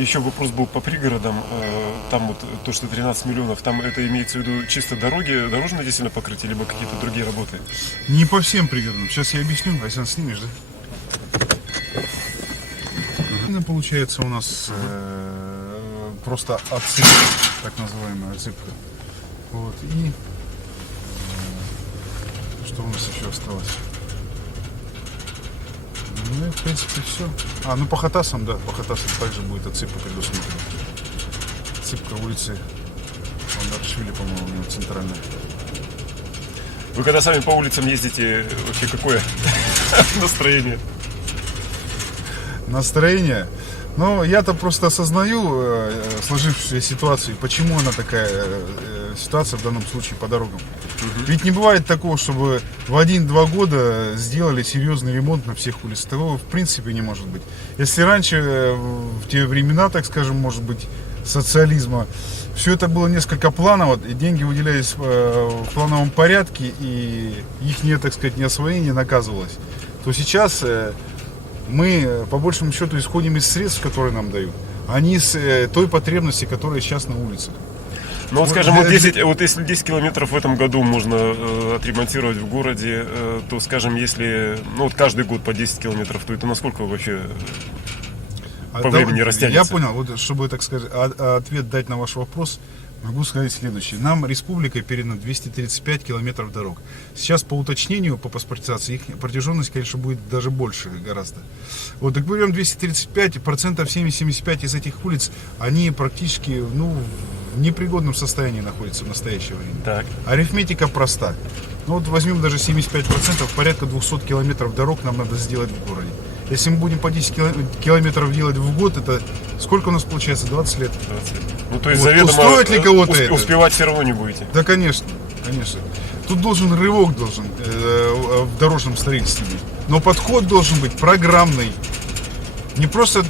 Еще вопрос был по пригородам. Там вот то, что 13 миллионов, там это имеется в виду чисто дороги, дорожное действительно покрытие, либо какие-то другие работы? Не по всем пригородам. Сейчас я объясню. Айсан, снимешь, да? Получается у нас просто отсыпка, так называемая отсыпка. Вот. И что у нас еще осталось? Ну и в принципе все. Ну по Хатасам, да, по Хатасам также будет отсыпка предусмотрена. Отсыпка улицы Андаршвили, по-моему, у него центральная. Вы когда сами по улицам ездите, вообще какое настроение? Настроение? Ну, я-то просто осознаю сложившуюся ситуацию, почему она такая ситуация в данном случае по дорогам. Ведь не бывает такого, чтобы в 1-2 года сделали серьезный ремонт на всех улицах. Такого в принципе не может быть. Если раньше, в те времена, так скажем, может быть, социализма, все это было несколько планово, и деньги выделялись в плановом порядке, и их, так сказать, неосвоение наказывалось, то сейчас мы, по большему счету, исходим из средств, которые нам дают, а не с той потребности, которая сейчас на улицах. Ну, вот, скажем, вот если 10 километров в этом году можно отремонтировать в городе, то, скажем, если, ну, вот каждый год по 10 километров, то это насколько вообще по времени растянется? Я понял, вот чтобы, так сказать, ответ дать на ваш вопрос, могу сказать следующее. Нам республикой передано 235 километров дорог. Сейчас по уточнению, по паспортизации, их протяженность, конечно, будет даже больше гораздо. Вот, так берем 235, процентов 70-75 из этих улиц, они практически, ну, в непригодном состоянии находятся в настоящее время. Так. Арифметика проста. Ну вот возьмем даже 75%, порядка 200 километров дорог нам надо сделать в городе. Если мы будем по 10 километров делать в год, это сколько у нас получается? 20 лет? 20 лет. Ну, то есть, Вот. заведомо Устроит ли кого-то это? Успевать все равно не будете. Да, конечно, конечно. Тут должен рывок в дорожном строительстве быть. Но подход должен быть программный. Не просто...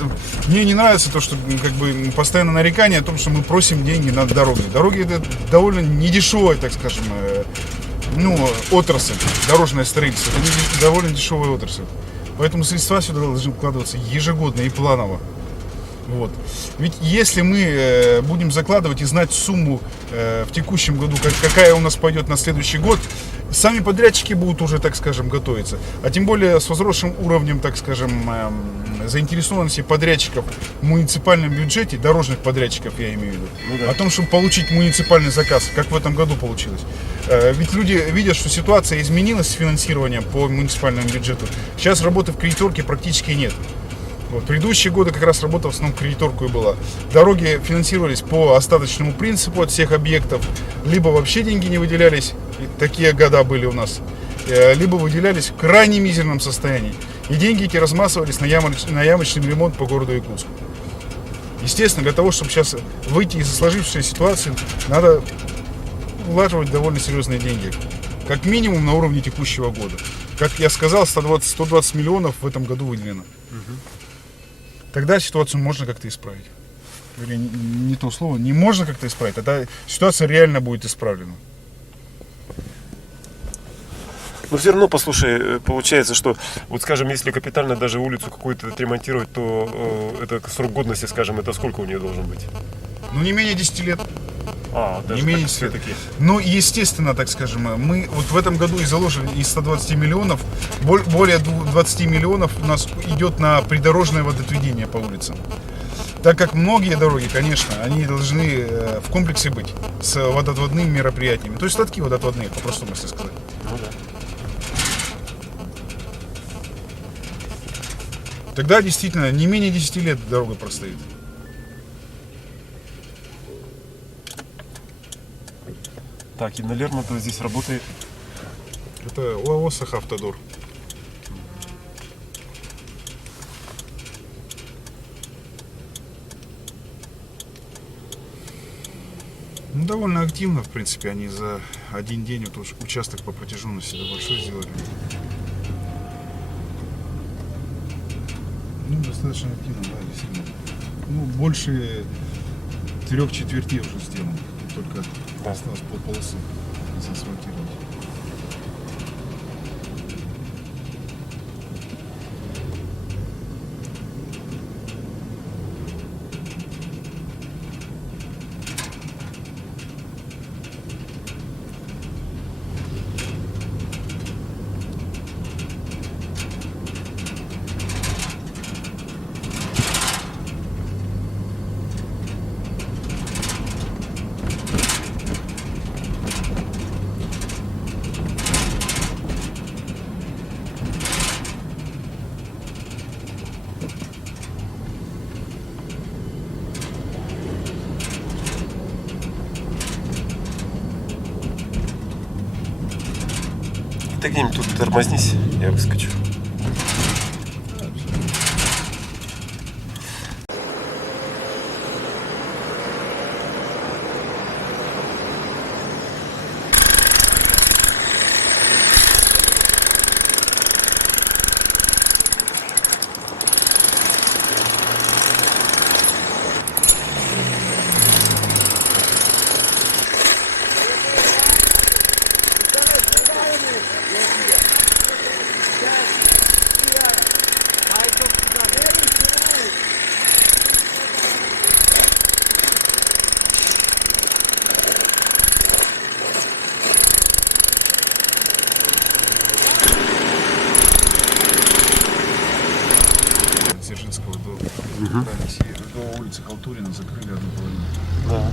Мне не нравится то, что как бы постоянно нарекание о том, что мы просим деньги на дороги. Дороги это довольно недешевая, так скажем, отрасль. Дорожное строительство. Это довольно дешевая отрасль. Поэтому средства сюда должны вкладываться ежегодно и планово. Вот. Ведь если мы будем закладывать и знать сумму в текущем году, какая у нас пойдет на следующий год, сами подрядчики будут уже, так скажем, готовиться. А тем более с возросшим уровнем, так скажем, заинтересованности подрядчиков в муниципальном бюджете, дорожных подрядчиков я имею в виду, о том, чтобы получить муниципальный заказ, как в этом году получилось. Ведь люди видят, что ситуация изменилась с финансированием по муниципальному бюджету. Сейчас работы в кредиторке практически нет. Вот, предыдущие годы как раз работа в основном кредиторку и была. Дороги финансировались по остаточному принципу от всех объектов. Либо вообще деньги не выделялись, и такие года были у нас, либо выделялись в крайне мизерном состоянии. И деньги эти размазывались на ямочный ремонт по городу Якутску. Естественно, для того, чтобы сейчас выйти из сложившейся ситуации, надо влаживать довольно серьезные деньги. Как минимум на уровне текущего года. Как я сказал, 120 миллионов в этом году выделено. Тогда ситуацию можно как-то исправить. Или не то слово, не можно как-то исправить, тогда ситуация реально будет исправлена. Но все равно, послушай, получается, что, вот скажем, если капитально даже улицу какую-то отремонтировать, то это срок годности, скажем, это сколько у нее должен быть? Ну, не менее 10 лет. Даже не менее так, все-таки. Ну, естественно, так скажем, мы вот в этом году и заложили из 120 миллионов, более 20 миллионов у нас идет на придорожное водоотведение по улицам. Так как многие дороги, конечно, они должны в комплексе быть с водоотводными мероприятиями. То есть лотки водоотводные, по-простому если сказать. Ну да. Тогда действительно не менее 10 лет дорога простоит. Так, и на Лермонтова здесь работает. Это ОАО «Сахавтодор». Ну, довольно активно, в принципе, они за один день вот участок по протяженности большой сделали. Ну, достаточно активно, да, действительно. Ну, больше 3/4 уже сделано. Только осталось полполосы заасфальтировать. Ты где-нибудь тут тормознись, я выскочу. Дзержинского до улицы Халтурина закрыли одну половину. Да.